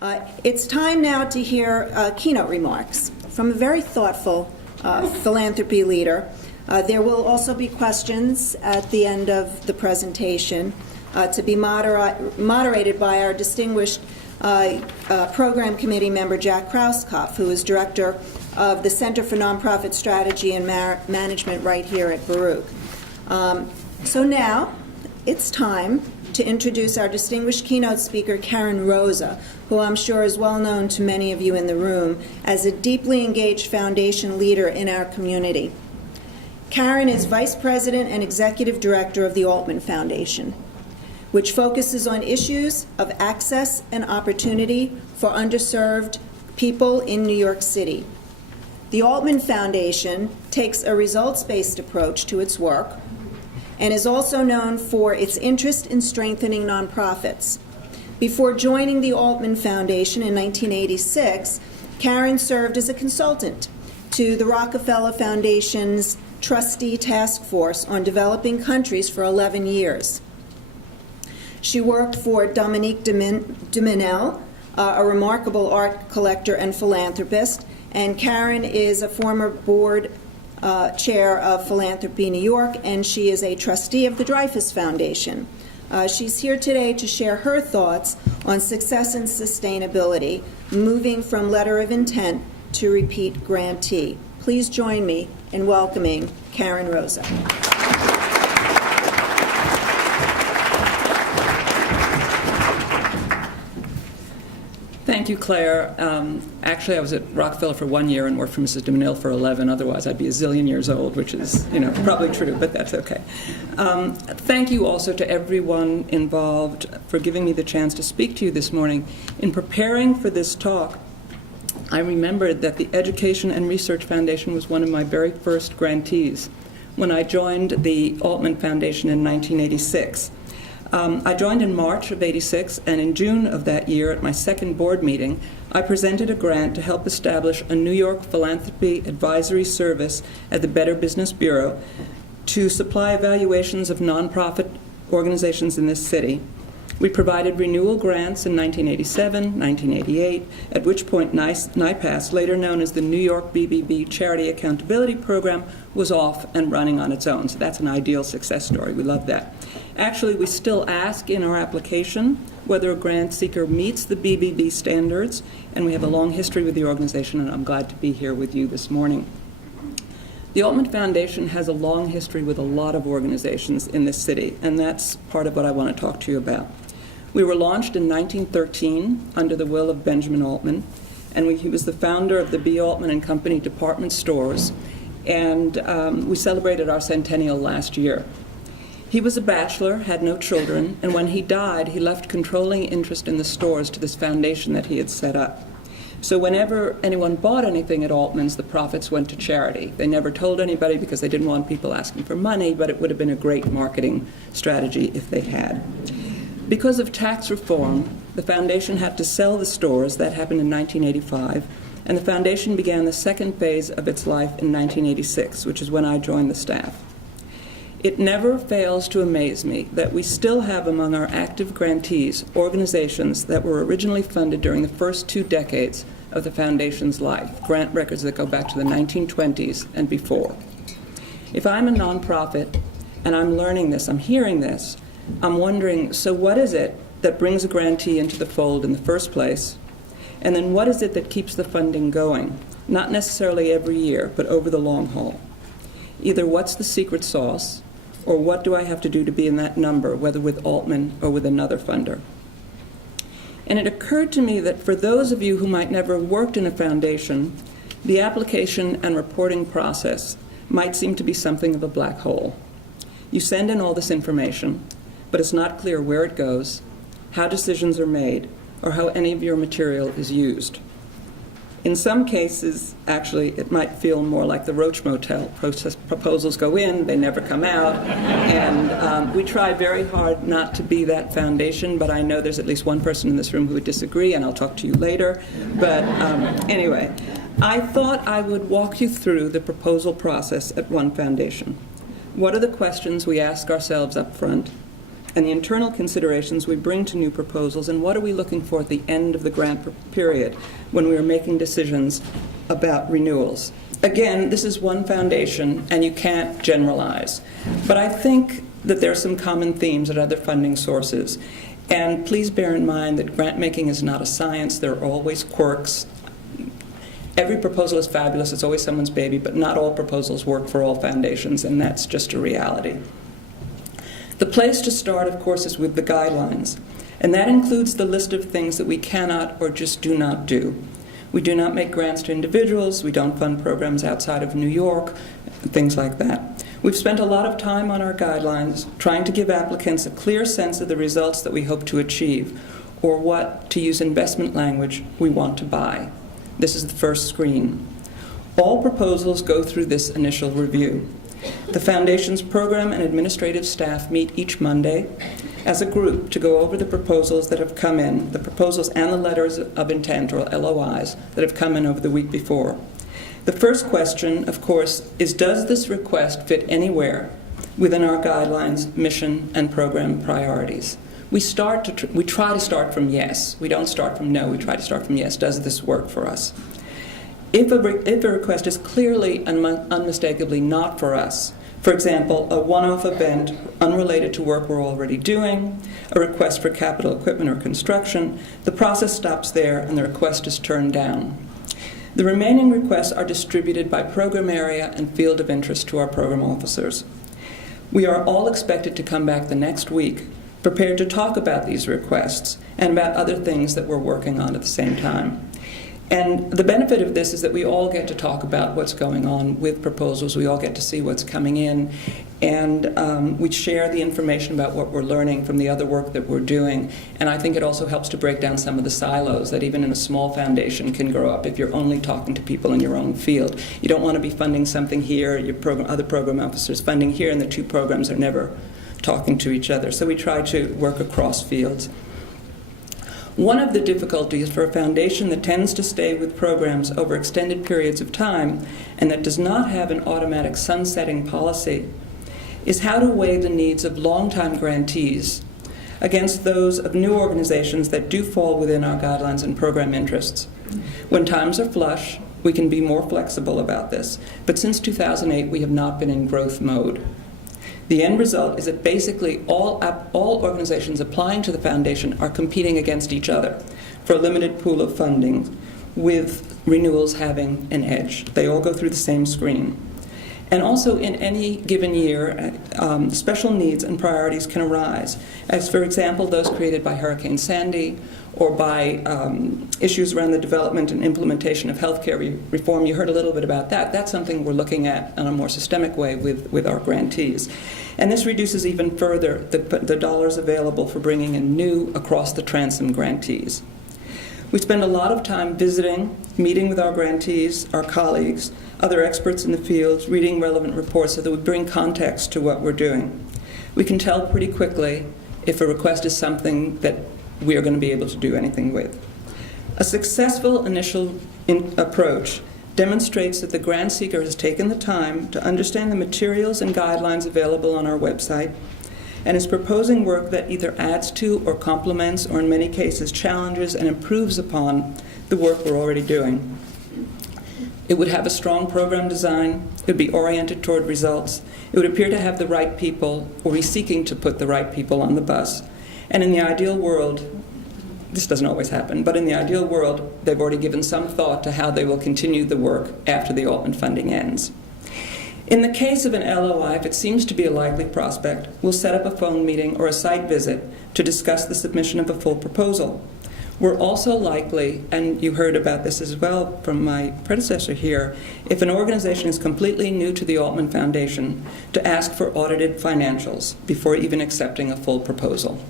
It's time now to hear keynote remarks from a very thoughtful philanthropy leader. There will also be questions at the end of the presentation to be moderated by our distinguished program committee member Jack Krauskopf, who is director of the Center for Nonprofit Strategy and Management right here at Baruch. So now it's time to introduce our distinguished keynote speaker, Karen Rosa, who I'm sure is well known to many of you in the room as a deeply engaged foundation leader in our community. Karen is Vice President and Executive Director of the Altman Foundation, which focuses on issues of access and opportunity for underserved people in New York City. The Altman Foundation takes a results-based approach to its work and is also known for its interest in strengthening nonprofits. Before joining the Altman Foundation in 1986, Karen served as a consultant to the Rockefeller Foundation's Trustee Task Force on Developing Countries for 11 years. She worked for Dominique Duminel, a remarkable art collector and philanthropist, and Karen is a former board chair of Philanthropy New York, and she is a trustee of the Dreyfus Foundation. She's here today to share her thoughts on success and sustainability, moving from letter of intent to repeat grantee. Please join me in welcoming Karen Rosa. Thank you, Claire. Actually, I was at Rockefeller for 1 year and worked for Mrs. DeMille for 11. Otherwise, I'd be a zillion years old, which is, probably true, but that's okay. Thank you also to everyone involved for giving me the chance to speak to you this morning. In preparing for this talk, I remembered that the Education and Research Foundation was one of my very first grantees when I joined the Altman Foundation in 1986. I joined in March of '86, and in June of that year, at my second board meeting, I presented a grant to help establish a New York philanthropy advisory service at the Better Business Bureau to supply evaluations of nonprofit organizations in this city. We provided renewal grants in 1987, 1988, at which point NIPAS, later known as the New York BBB Charity Accountability Program, was off and running on its own. So that's an ideal success story. We love that. Actually, we still ask in our application whether a grant seeker meets the BBB standards, and we have a long history with the organization, and I'm glad to be here with you this morning. The Altman Foundation has a long history with a lot of organizations in this city, and that's part of what I want to talk to you about. We were launched in 1913 under the will of Benjamin Altman, and he was the founder of the B. Altman and Company department stores, and we celebrated our centennial last year. He was a bachelor, had no children, and when he died, he left controlling interest in the stores to this foundation that he had set up. So whenever anyone bought anything at Altman's, the profits went to charity. They never told anybody because they didn't want people asking for money, but it would have been a great marketing strategy if they had. Because of tax reform, the foundation had to sell the stores. That happened in 1985, and the foundation began the second phase of its life in 1986, which is when I joined the staff. It never fails to amaze me that we still have among our active grantees organizations that were originally funded during the first 2 decades of the foundation's life, grant records that go back to the 1920s and before. If I'm a nonprofit and I'm learning this, I'm hearing this, I'm wondering, so what is it that brings a grantee into the fold in the first place? And then what is it that keeps the funding going? Not necessarily every year, but over the long haul. Either what's the secret sauce, or what do I have to do to be in that number, whether with Altman or with another funder? And it occurred to me that for those of you who might never have worked in a foundation, the application and reporting process might seem to be something of a black hole. You send in all this information, but it's not clear where it goes, how decisions are made, or how any of your material is used. In some cases, actually, it might feel more like the Roach Motel. Proposals go in, they never come out, and we try very hard not to be that foundation, but I know there's at least one person in this room who would disagree, and I'll talk to you later. But anyway, I thought I would walk you through the proposal process at one foundation. What are the questions we ask ourselves up front? and the internal considerations we bring to new proposals, and what are we looking for at the end of the grant period when we are making decisions about renewals. Again, this is one foundation, and you can't generalize. But I think that there are some common themes at other funding sources. And please bear in mind that grant making is not a science. There are always quirks. Every proposal is fabulous. It's always someone's baby, but not all proposals work for all foundations, and that's just a reality. The place to start, of course, is with the guidelines, and that includes the list of things that we cannot or just do not do. We do not make grants to individuals. We don't fund programs outside of New York, things like that. We've spent a lot of time on our guidelines trying to give applicants a clear sense of the results that we hope to achieve, or what, to use investment language, we want to buy. This is the first screen. All proposals go through this initial review. The Foundation's program and administrative staff meet each Monday as a group to go over the proposals that have come in, the proposals and the letters of intent, or LOIs, that have come in over the week before. The first question, of course, is does this request fit anywhere within our guidelines, mission, and program priorities? We try to start from yes. We don't start from no. We try to start from yes. Does this work for us? If a request is clearly and unmistakably not for us, for example, a one-off event unrelated to work we're already doing, a request for capital equipment or construction, the process stops there and the request is turned down. The remaining requests are distributed by program area and field of interest to our program officers. We are all expected to come back the next week prepared to talk about these requests and about other things that we're working on at the same time. And the benefit of this is that we all get to talk about what's going on with proposals. We all get to see what's coming in, and we share the information about what we're learning from the other work that we're doing. And I think it also helps to break down some of the silos that even in a small foundation can grow up if you're only talking to people in your own field. You don't want to be funding something here, your other program officers funding here, and the two programs are never talking to each other. So we try to work across fields. One of the difficulties for a foundation that tends to stay with programs over extended periods of time and that does not have an automatic sunsetting policy is how to weigh the needs of longtime grantees against those of new organizations that do fall within our guidelines and program interests. When times are flush, we can be more flexible about this, but since 2008 we have not been in growth mode. The end result is that basically all organizations applying to the foundation are competing against each other for a limited pool of funding, with renewals having an edge. They all go through the same screen. And also in any given year, special needs and priorities can arise, as for example those created by Hurricane Sandy, or by issues around the development and implementation of healthcare reform. You heard a little bit about that. That's something we're looking at in a more systemic way with our grantees. And this reduces even further the dollars available for bringing in new across-the-transom grantees. We spend a lot of time visiting, meeting with our grantees, our colleagues, other experts in the field, reading relevant reports so that we bring context to what we're doing. We can tell pretty quickly if a request is something that we are going to be able to do anything with. A successful initial approach demonstrates that the grant seeker has taken the time to understand the materials and guidelines available on our website and is proposing work that either adds to or complements, or in many cases challenges and improves upon, the work we're already doing. It would have a strong program design, it would be oriented toward results, it would appear to have the right people, or be seeking to put the right people on the bus. And in the ideal world, this doesn't always happen, but in the ideal world, they've already given some thought to how they will continue the work after the Altman funding ends. In the case of an LOI, if it seems to be a likely prospect, we'll set up a phone meeting or a site visit to discuss the submission of a full proposal. We're also likely, and you heard about this as well from my predecessor here, if an organization is completely new to the Altman Foundation, to ask for audited financials before even accepting a full proposal.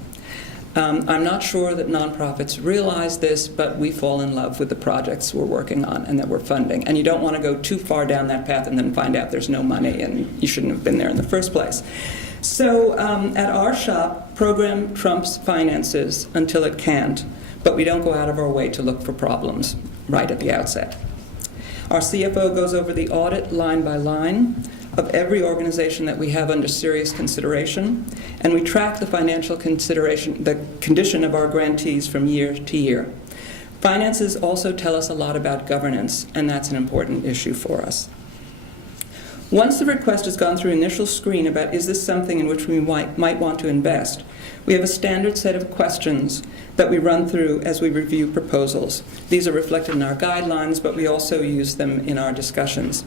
I'm not sure that nonprofits realize this, but we fall in love with the projects we're working on and that we're funding. And you don't want to go too far down that path and then find out there's no money and you shouldn't have been there in the first place. So at our shop, program trumps finances until it can't, but we don't go out of our way to look for problems right at the outset. Our CFO goes over the audit line by line. of every organization that we have under serious consideration, and we track the financial consideration, the condition of our grantees from year to year. Finances also tell us a lot about governance, and that's an important issue for us. Once the request has gone through initial screen about is this something in which we might want to invest, we have a standard set of questions that we run through as we review proposals. These are reflected in our guidelines, but we also use them in our discussions.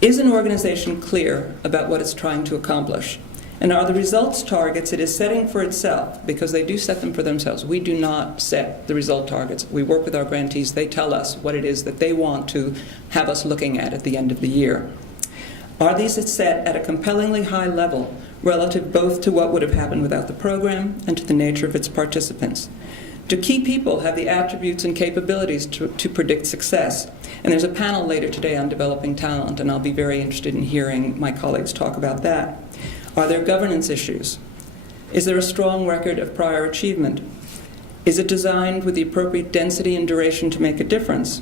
Is an organization clear about what it's trying to accomplish? And are the results targets it is setting for itself, because they do set them for themselves. We do not set the result targets. We work with our grantees. They tell us what it is that they want to have us looking at the end of the year. Are these set at a compellingly high level relative both to what would have happened without the program and to the nature of its participants? Do key people have the attributes and capabilities to predict success? And there's a panel later today on developing talent, and I'll be very interested in hearing my colleagues talk about that. Are there governance issues? Is there a strong record of prior achievement? Is it designed with the appropriate density and duration to make a difference?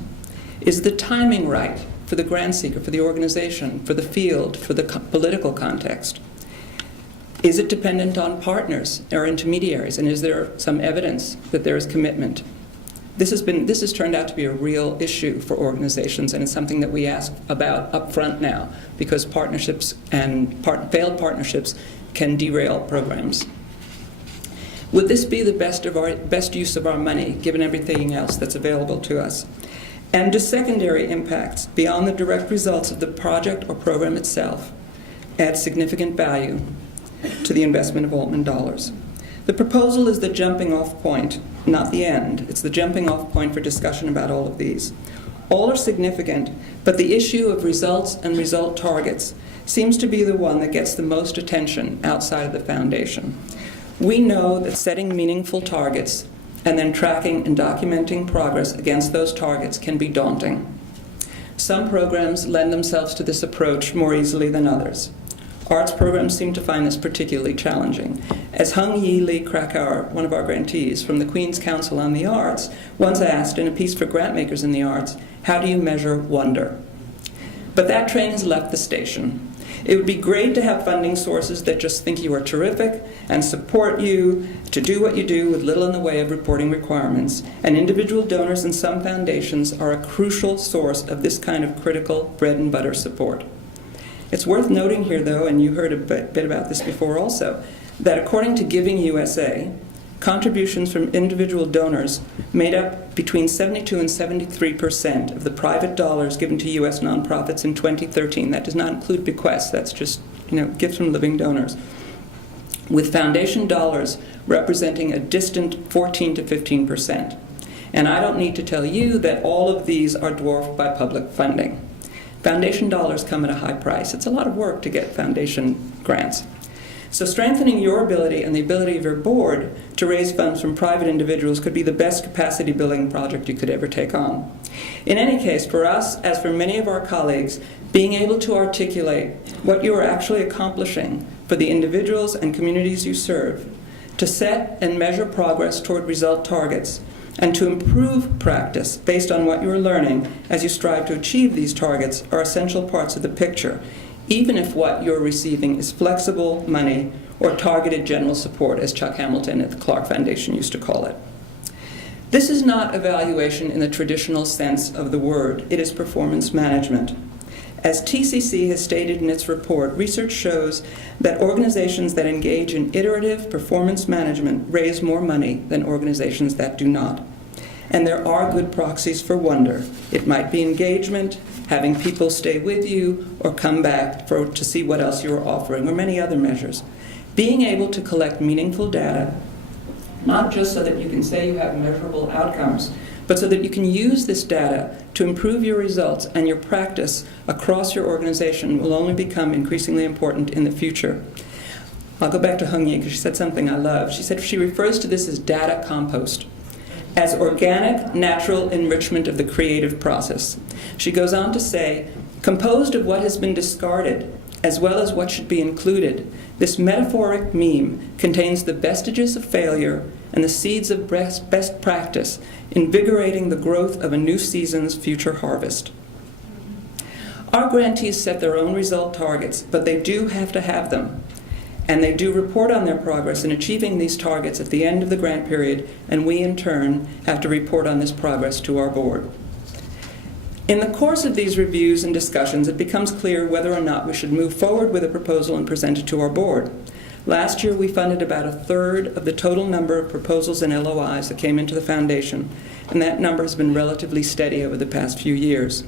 Is the timing right for the grant seeker, for the organization, for the field, for the political context? Is it dependent on partners or intermediaries, and is there some evidence that there is commitment? This has turned out to be a real issue for organizations, and it's something that we ask about up front now, because partnerships and failed partnerships can derail programs. Would this be the best use of our money, given everything else that's available to us? And do secondary impacts, beyond the direct results of the project or program itself, add significant value to the investment of Altman dollars? The proposal is the jumping off point, not the end. It's the jumping off point for discussion about all of these. All are significant, but the issue of results and result targets seems to be the one that gets the most attention outside of the foundation. We know that setting meaningful targets and then tracking and documenting progress against those targets can be daunting. Some programs lend themselves to this approach more easily than others. Arts programs seem to find this particularly challenging. As Hung Yi Lee Krakauer, one of our grantees from the Queen's Council on the Arts, once asked in a piece for grantmakers in the arts, how do you measure wonder? But that train has left the station. It would be great to have funding sources that just think you are terrific and support you to do what you do with little in the way of reporting requirements. And individual donors and some foundations are a crucial source of this kind of critical bread and butter support. It's worth noting here, though, and you heard a bit about this before also, that according to Giving USA, contributions from individual donors made up between 72 and 73% of the private dollars given to U.S. nonprofits in 2013. That does not include bequests. That's just, gifts from living donors. With foundation dollars representing a distant 14 to 15%. And I don't need to tell you that all of these are dwarfed by public funding. Foundation dollars come at a high price. It's a lot of work to get foundation grants. So strengthening your ability and the ability of your board to raise funds from private individuals could be the best capacity building project you could ever take on. In any case, for us, as for many of our colleagues, being able to articulate what you are actually accomplishing for the individuals and communities you serve, to set and measure progress toward result targets, and to improve practice based on what you are learning as you strive to achieve these targets are essential parts of the picture, even if what you're receiving is flexible money or targeted general support, as Chuck Hamilton at the Clark Foundation used to call it. This is not evaluation in the traditional sense of the word. It is performance management. As TCC has stated in its report, research shows that organizations that engage in iterative performance management raise more money than organizations that do not. And there are good proxies for wonder. It might be engagement, having people stay with you or come back to see what else you are offering, or many other measures. Being able to collect meaningful data, not just so that you can say you have measurable outcomes, but so that you can use this data to improve your results and your practice across your organization will only become increasingly important in the future. I'll go back to Hung Yi because she said something I love. She said she refers to this as data compost, as organic, natural enrichment of the creative process. She goes on to say, composed of what has been discarded, as well as what should be included, this metaphoric meme contains the vestiges of failure and the seeds of best practice, invigorating the growth of a new season's future harvest. Our grantees set their own result targets, but they do have to have them. And they do report on their progress in achieving these targets at the end of the grant period, and we, in turn, have to report on this progress to our board. In the course of these reviews and discussions, it becomes clear whether or not we should move forward with a proposal and present it to our board. Last year, we funded about a third of the total number of proposals and LOIs that came into the foundation, and that number has been relatively steady over the past few years.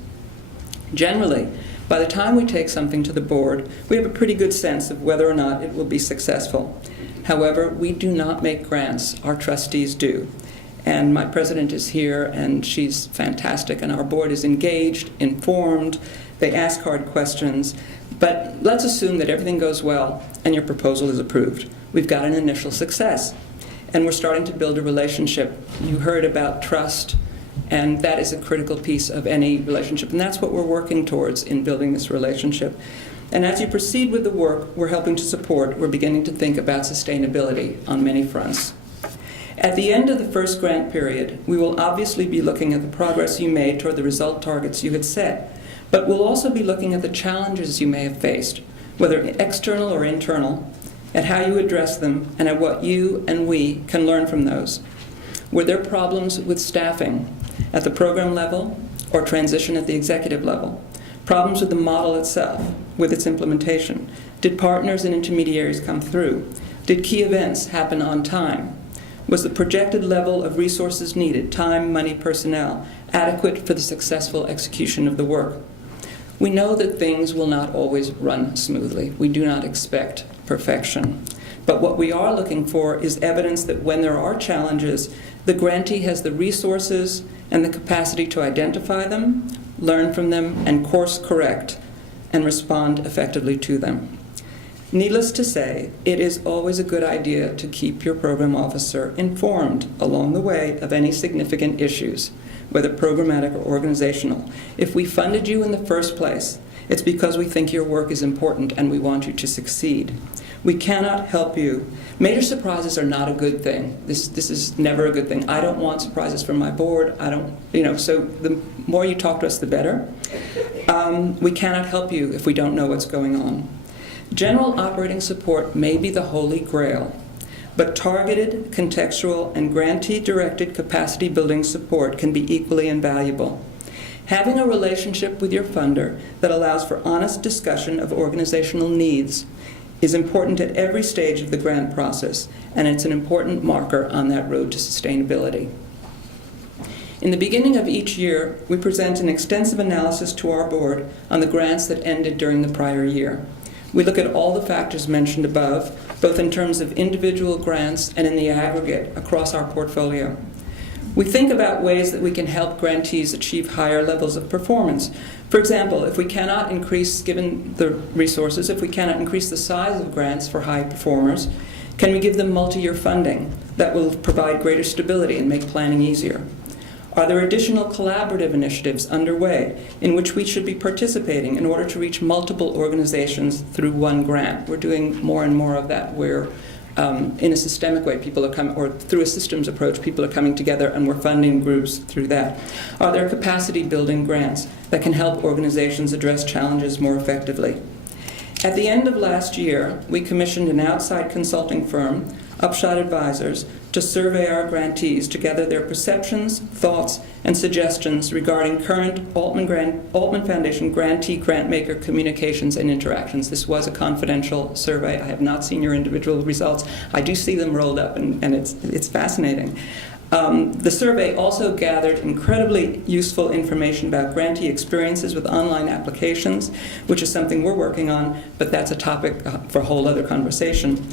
Generally, by the time we take something to the board, we have a pretty good sense of whether or not it will be successful. However, we do not make grants. Our trustees do. And my president is here, and she's fantastic, and our board is engaged, informed, they ask hard questions. But let's assume that everything goes well and your proposal is approved. We've got an initial success, and we're starting to build a relationship. You heard about trust, and that is a critical piece of any relationship, and that's what we're working towards in building this relationship. And as you proceed with the work we're helping to support, we're beginning to think about sustainability on many fronts. At the end of the first grant period, we will obviously be looking at the progress you made toward the result targets you had set, but we'll also be looking at the challenges you may have faced, whether external or internal, at how you address them, and at what you and we can learn from those. Were there problems with staffing at the program level or transition at the executive level? Problems with the model itself, with its implementation? Did partners and intermediaries come through? Did key events happen on time? Was the projected level of resources needed, time, money, personnel, adequate for the successful execution of the work? We know that things will not always run smoothly. We do not expect perfection. But what we are looking for is evidence that when there are challenges, the grantee has the resources and the capacity to identify them, learn from them, and course correct, and respond effectively to them. Needless to say, it is always a good idea to keep your program officer informed along the way of any significant issues, whether programmatic or organizational. If we funded you in the first place, it's because we think your work is important and we want you to succeed. We cannot help you. Major surprises are not a good thing. This is never a good thing. I don't want surprises from my board. So the more you talk to us, the better. We cannot help you if we don't know what's going on. General operating support may be the holy grail, but targeted, contextual, and grantee-directed capacity-building support can be equally invaluable. Having a relationship with your funder that allows for honest discussion of organizational needs is important at every stage of the grant process, and it's an important marker on that road to sustainability. In the beginning of each year, we present an extensive analysis to our board on the grants that ended during the prior year. We look at all the factors mentioned above, both in terms of individual grants and in the aggregate across our portfolio. We think about ways that we can help grantees achieve higher levels of performance. For example, if we cannot increase, given the resources, if we cannot increase the size of grants for high performers, can we give them multi-year funding that will provide greater stability and make planning easier? Are there additional collaborative initiatives underway in which we should be participating in order to reach multiple organizations through one grant? We're doing more and more of that where in a systemic way people are coming, or through a systems approach, people are coming together and we're funding groups through that. Are there capacity building grants that can help organizations address challenges more effectively? At the end of last year, we commissioned an outside consulting firm, Upshot Advisors, to survey our grantees to gather their perceptions, thoughts, and suggestions regarding current Altman Foundation grantee grantmaker communications and interactions. This was a confidential survey. I have not seen your individual results. I do see them rolled up, and it's fascinating. The survey also gathered incredibly useful information about grantee experiences with online applications, which is something we're working on, but that's a topic for a whole other conversation.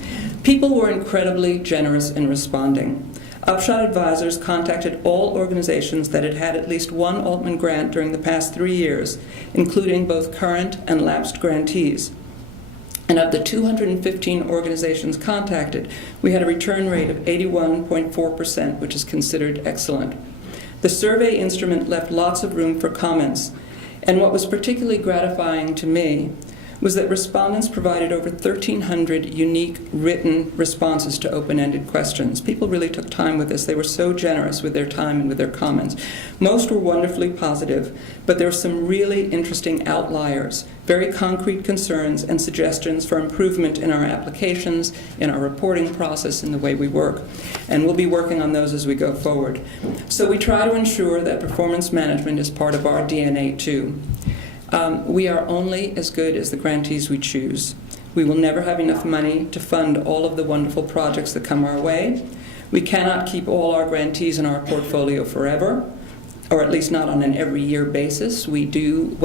People were incredibly generous in responding. Upshot Advisors contacted all organizations that had had at least one Altman grant during the past 3 years, including both current and lapsed grantees. And of the 215 organizations contacted, we had a return rate of 81.4%, which is considered excellent. The survey instrument left lots of room for comments, and what was particularly gratifying to me was that respondents provided over 1,300 unique written responses to open-ended questions. People really took time with this. They were so generous with their time and with their comments. Most were wonderfully positive, but there were some really interesting outliers, very concrete concerns and suggestions for improvement in our applications, in our reporting process, in the way we work. And we'll be working on those as we go forward. So we try to ensure that performance management is part of our DNA too. We are only as good as the grantees we choose. We will never have enough money to fund all of the wonderful projects that come our way. We cannot keep all our grantees in our portfolio forever, or at least not on an every year basis. We do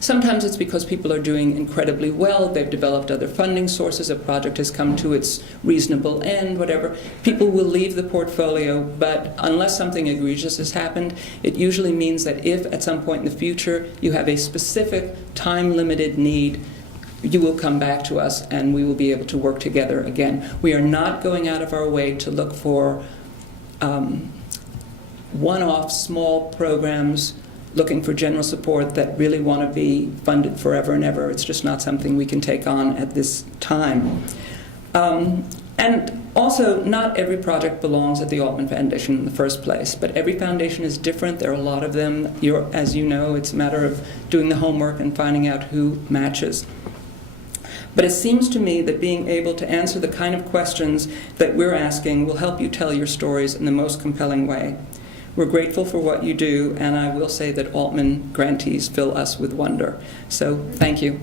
sometimes it's because people are doing incredibly well, they've developed other funding sources, a project has come to its reasonable end, whatever. People will leave the portfolio, but unless something egregious has happened, it usually means that if at some point in the future you have a specific time-limited need, you will come back to us and we will be able to work together again. We are not going out of our way to look for one-off small programs looking for general support that really want to be funded forever and ever. It's just not something we can take on at this time. And also, not every project belongs at the Altman Foundation in the first place, but every foundation is different. There are a lot of them. As you know, it's a matter of doing the homework and finding out who matches. But it seems to me that being able to answer the kind of questions that we're asking will help you tell your stories in the most compelling way. We're grateful for what you do, and I will say that Altman grantees fill us with wonder. So thank you.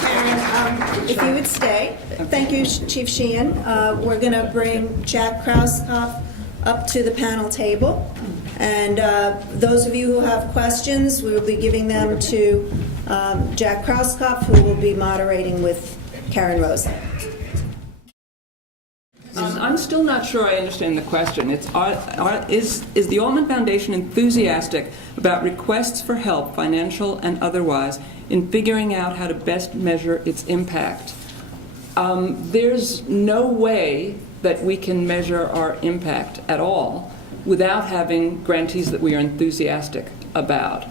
Karen, if you would stay. Thank you, Chief Sheehan. We're going to bring Jack Krauskopf up to the panel table. And those of you who have questions, we will be giving them to Jack Krauskopf, who will be moderating with Karen Rosa. I'm still not sure I understand the question. It's is the Altman Foundation enthusiastic about requests for help, financial and otherwise, in figuring out how to best measure its impact? There's no way that we can measure our impact at all without having grantees that we are enthusiastic about.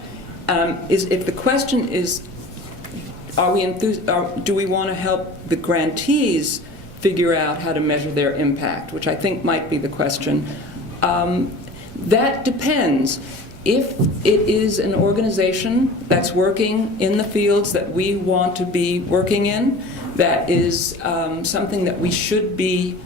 If the question is, do we want to help the grantees figure out how to measure their impact, which I think might be the question. That depends. If it is an organization that's working in the fields that we want to be working in, that is something that we should be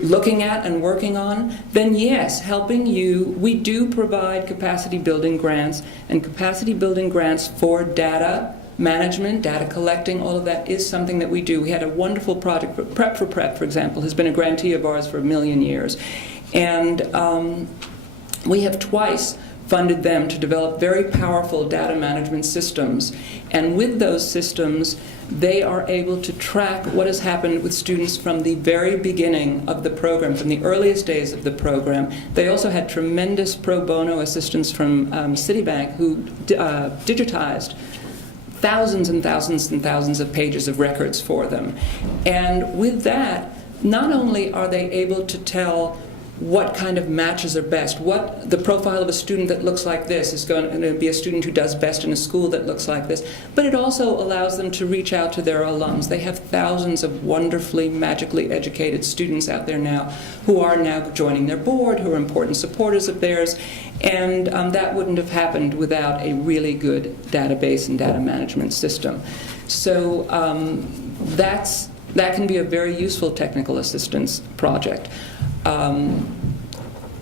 looking at and working on, then yes, helping you. We do provide capacity building grants, and capacity building grants for data management, data collecting, all of that is something that we do. We had a wonderful project, Prep for Prep, for example, has been a grantee of ours for 1 million years. And we have twice funded them to develop very powerful data management systems. And with those systems, they are able to track what has happened with students from the very beginning of the program, from the earliest days of the program. They also had tremendous pro bono assistance from Citibank, who digitized thousands and thousands and thousands of pages of records for them. And with that, not only are they able to tell what kind of matches are best, what the profile of a student that looks like this is going to be a student who does best in a school that looks like this, but it also allows them to reach out to their alums. They have thousands of wonderfully, magically educated students out there now who are now joining their board, who are important supporters of theirs, and that wouldn't have happened without a really good database and data management system. So that can be a very useful technical assistance project.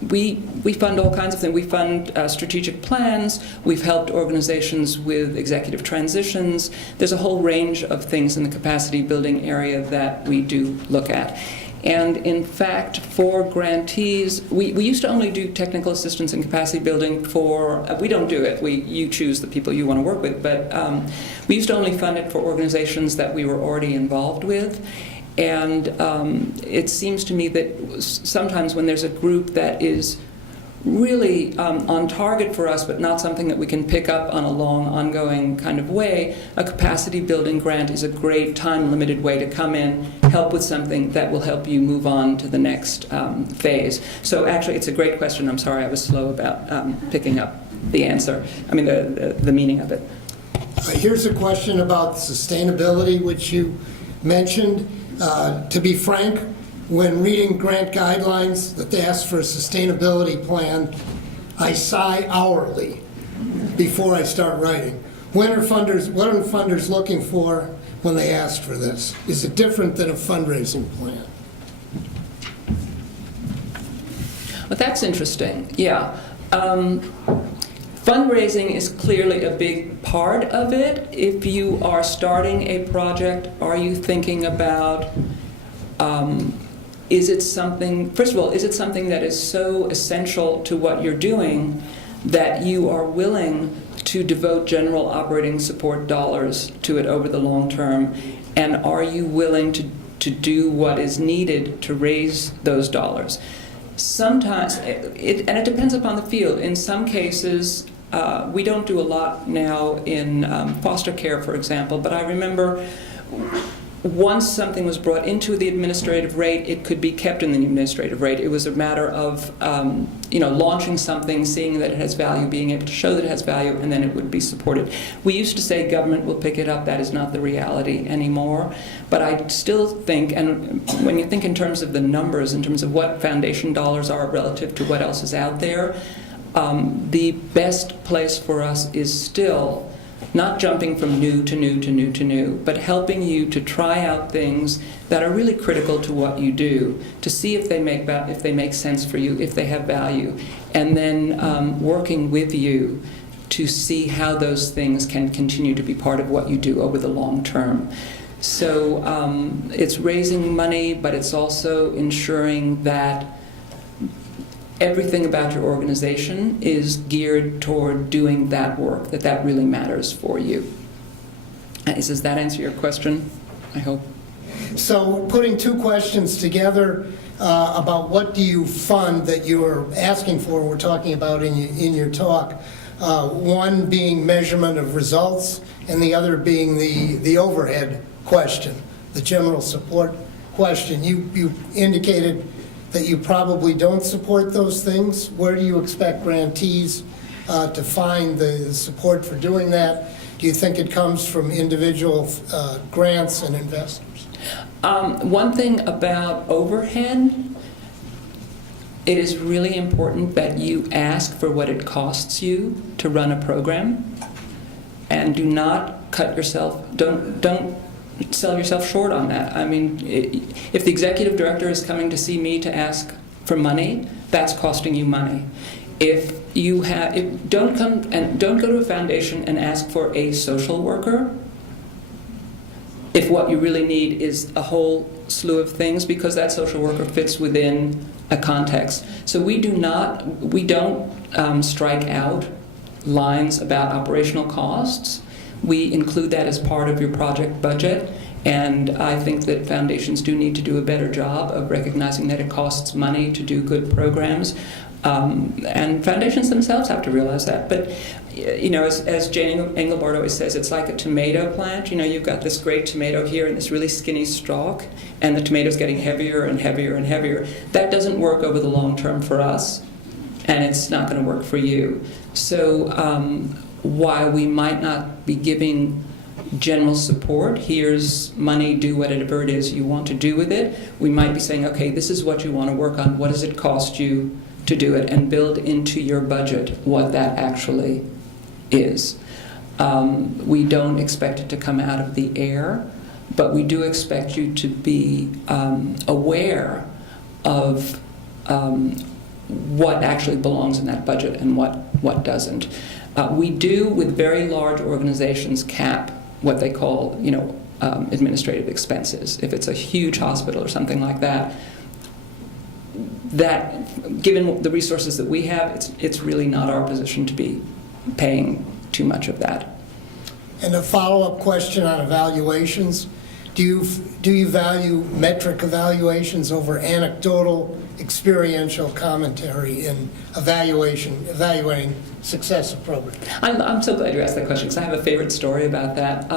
We fund all kinds of things. We fund strategic plans. We've helped organizations with executive transitions. There's a whole range of things in the capacity building area that we do look at. And in fact, for grantees, we used to only do technical assistance and capacity building for, we don't do it, you choose the people you want to work with, but we used to only fund it for organizations that we were already involved with. And it seems to me that sometimes when there's a group that is really on target for us, but not something that we can pick up on a long, ongoing kind of way, a capacity building grant is a great time-limited way to come in, help with something that will help you move on to the next phase. So actually, it's a great question. I'm sorry I was slow about picking up the answer, the meaning of it. Here's a question about sustainability, which you mentioned. To be frank, when reading grant guidelines that they ask for a sustainability plan, I sigh hourly before I start writing. What are funders looking for when they ask for this? Is it different than a fundraising plan? Well, that's interesting. Yeah. Fundraising is clearly a big part of it. If you are starting a project, are you thinking about, is it something that is so essential to what you're doing that you are willing to devote general operating support dollars to it over the long term? And are you willing to do what is needed to raise those dollars? Sometimes, it depends upon the field. In some cases, we don't do a lot now in foster care, for example, but I remember once something was brought into the administrative rate, it could be kept in the administrative rate. It was a matter of launching something, seeing that it has value, being able to show that it has value, and then it would be supported. We used to say government will pick it up. That is not the reality anymore. But I still think, and when you think in terms of the numbers, in terms of what foundation dollars are relative to what else is out there, the best place for us is still not jumping from new to new to new to new, but helping you to try out things that are really critical to what you do, to see if they make sense for you, if they have value, and then working with you to see how those things can continue to be part of what you do over the long term. So it's raising money, but it's also ensuring that everything about your organization is geared toward doing that work, that really matters for you. Does that answer your question? I hope. So putting two questions together about what do you fund that you're asking for, we're talking about in your talk, one being measurement of results and the other being the overhead question, the general support question. You indicated that you probably don't support those things. Where do you expect grantees to find the support for doing that? Do you think it comes from individual grants and investors? One thing about overhead, it is really important that you ask for what it costs you to run a program, and do not cut yourself, don't sell yourself short on that. I mean, if the executive director is coming to see me to ask for money, that's costing you money. Don't go to a foundation and ask for a social worker if what you really need is a whole slew of things, because that social worker fits within a context. So we don't strike out lines about operational costs. We include that as part of your project budget, and I think that foundations do need to do a better job of recognizing that it costs money to do good programs, and foundations themselves have to realize that. But as Jane Engelbart always says, it's like a tomato plant. You've got this great tomato here and this really skinny stalk, and the tomato's getting heavier and heavier and heavier. That doesn't work over the long term for us, and it's not going to work for you. So while we might not be giving general support, here's money, do whatever it is you want to do with it, we might be saying, okay, this is what you want to work on, what does it cost you to do it, and build into your budget what that actually is. We don't expect it to come out of the air, but we do expect you to be aware of what actually belongs in that budget and what doesn't. We do, with very large organizations, cap what they call, administrative expenses. If it's a huge hospital or something like that, given the resources that we have, it's really not our position to be paying too much of that. And a follow-up question on evaluations. Do you value metric evaluations over anecdotal, experiential commentary in evaluating success of programs? I'm so glad you asked that question, because I have a favorite story about that.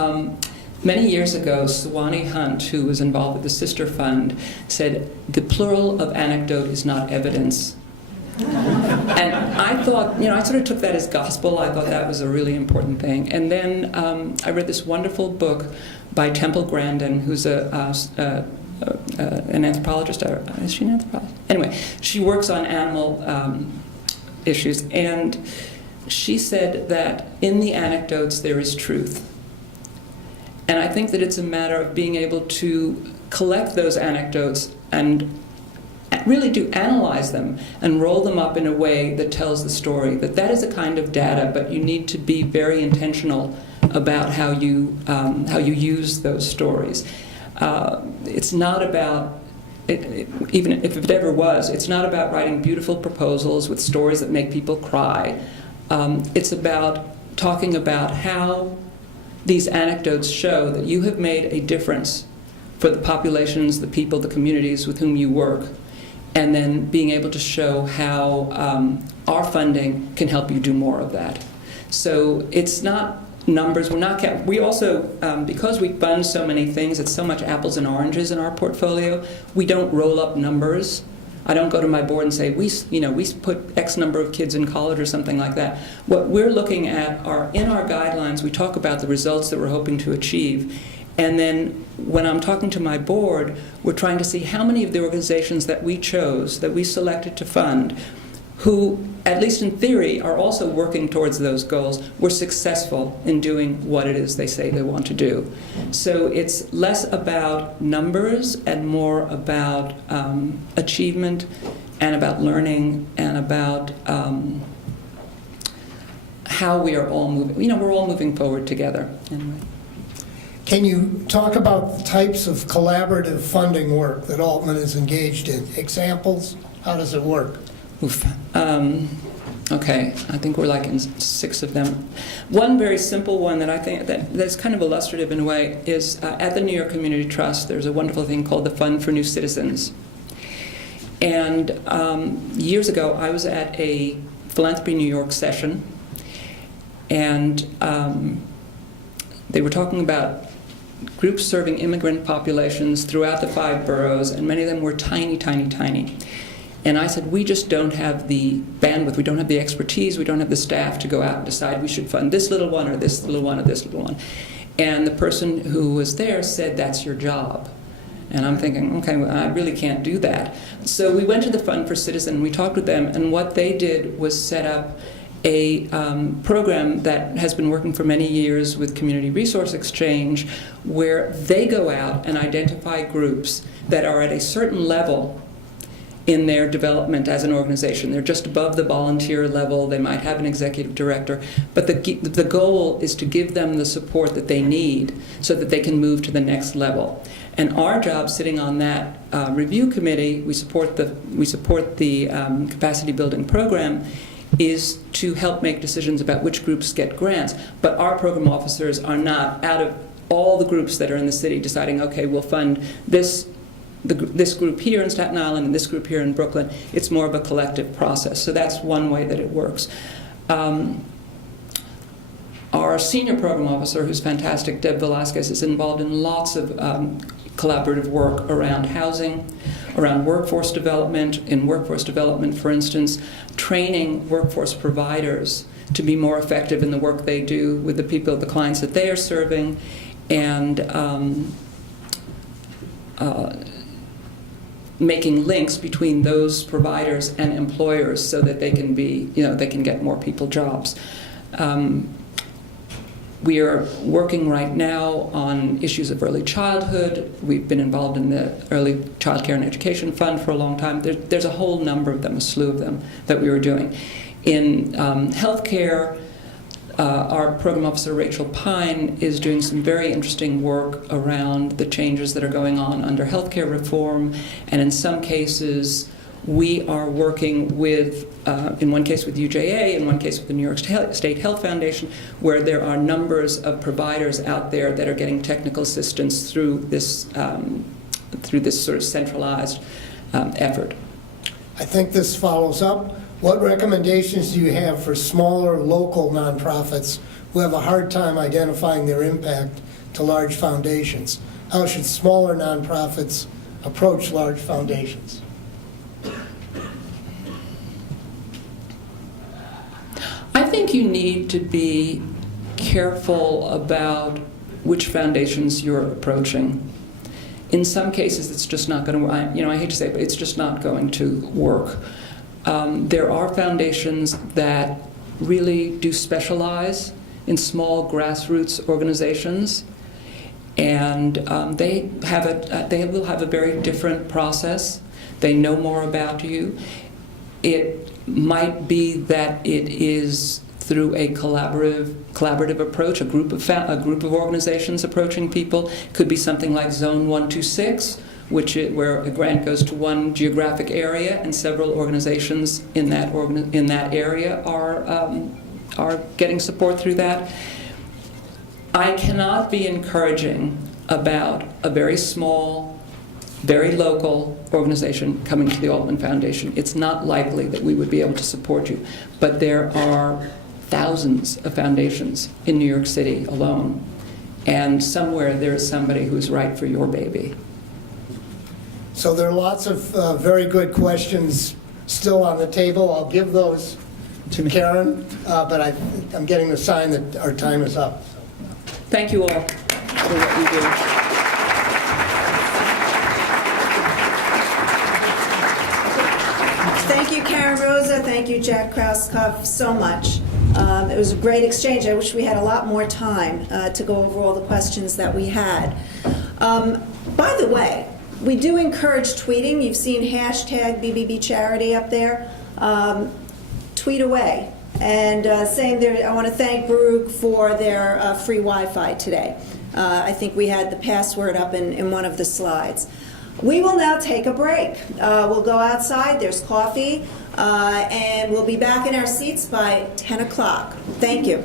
Many years ago, Suwannee Hunt, who was involved with the Sister Fund, said, "The plural of anecdote is not evidence." And I thought, I sort of took that as gospel. I thought that was a really important thing. And then I read this wonderful book by Temple Grandin, who's an anthropologist. Is she an anthropologist? Anyway, she works on animal issues. And she said that in the anecdotes there is truth. And I think that it's a matter of being able to collect those anecdotes and really do analyze them and roll them up in a way that tells the story. That is a kind of data, but you need to be very intentional about how you use those stories. It's not about, even if it ever was, it's not about writing beautiful proposals with stories that make people cry. It's about talking about how these anecdotes show that you have made a difference for the populations, the people, the communities with whom you work, and then being able to show how our funding can help you do more of that. So it's not numbers. We also, because we fund so many things, it's so much apples and oranges in our portfolio, we don't roll up numbers. I don't go to my board and say, we put X number of kids in college or something like that. What we're looking at are, in our guidelines, we talk about the results that we're hoping to achieve. And then when I'm talking to my board, we're trying to see how many of the organizations that we chose, that we selected to fund, who, at least in theory, are also working towards those goals, were successful in doing what it is they say they want to do. So it's less about numbers and more about achievement and about learning and about how we are all moving. We're all moving forward together. Anyway. Can you talk about the types of collaborative funding work that Altman is engaged in? Examples? How does it work? Oof. Okay, I think we're like in 6 of them. One very simple one that I think that's kind of illustrative in a way is at the New York Community Trust, there's a wonderful thing called the Fund for New Citizens. And years ago, I was at a Philanthropy New York session, and they were talking about groups serving immigrant populations throughout the 5 boroughs, and many of them were tiny, tiny, tiny. And I said, we just don't have the bandwidth, we don't have the expertise, we don't have the staff to go out and decide we should fund this little one or this little one or this little one. And the person who was there said, that's your job. And I'm thinking, okay, well, I really can't do that. So we went to the Fund for Citizens, we talked with them, and what they did was set up a program that has been working for many years with Community Resource Exchange, where they go out and identify groups that are at a certain level in their development as an organization. They're just above the volunteer level, they might have an executive director, but the goal is to give them the support that they need so that they can move to the next level. And our job sitting on that review committee, we support the capacity building program, is to help make decisions about which groups get grants. But our program officers are not, out of all the groups that are in the city, deciding, okay, we'll fund this group here in Staten Island and this group here in Brooklyn. It's more of a collective process. So that's one way that it works. Our senior program officer, who's fantastic, Deb Velasquez, is involved in lots of collaborative work around housing, around workforce development. In workforce development, for instance, training workforce providers to be more effective in the work they do with the people, the clients that they are serving, and making links between those providers and employers so that they can be, they can get more people jobs. We are working right now on issues of early childhood. We've been involved in the Early Child Care and Education Fund for a long time. There's a whole number of them, a slew of them, that we were doing. In healthcare, our program officer, Rachel Pine, is doing some very interesting work around the changes that are going on under healthcare reform, and in some cases, We are working with, in one case with UJA, in one case with the New York State Health Foundation, where there are numbers of providers out there that are getting technical assistance through this sort of centralized effort. I think this follows up. What recommendations do you have for smaller local nonprofits who have a hard time identifying their impact to large foundations? How should smaller nonprofits approach large foundations? I think you need to be careful about which foundations you're approaching. In some cases, it's just not going to, I hate to say it, but it's just not going to work. There are foundations that really do specialize in small grassroots organizations, and they will have a very different process. They know more about you. It might be that it is through a collaborative approach, a group of organizations approaching people. Could be something like Zone 126, where a grant goes to one geographic area, and several organizations in that area are getting support through that. I cannot be encouraging about a very small, very local organization coming to the Altman Foundation. It's not likely that we would be able to support you, but there are thousands of foundations in New York City alone, and somewhere there's somebody who's right for your baby. So there are lots of very good questions still on the table. I'll give those to Karen, but I'm getting the sign that our time is up. Thank you all for what you do. Thank you, Karen Rosa. Thank you, Jack Krauskopf, so much. It was a great exchange. I wish we had a lot more time to go over all the questions that we had. By the way, we do encourage tweeting. You've seen hashtag BBB Charity up there. Tweet away. And saying I want to thank Baruch for their free Wi-Fi today. I think we had the password up in one of the slides. We will now take a break. We'll go outside. There's coffee. And we'll be back in our seats by 10 o'clock. Thank you.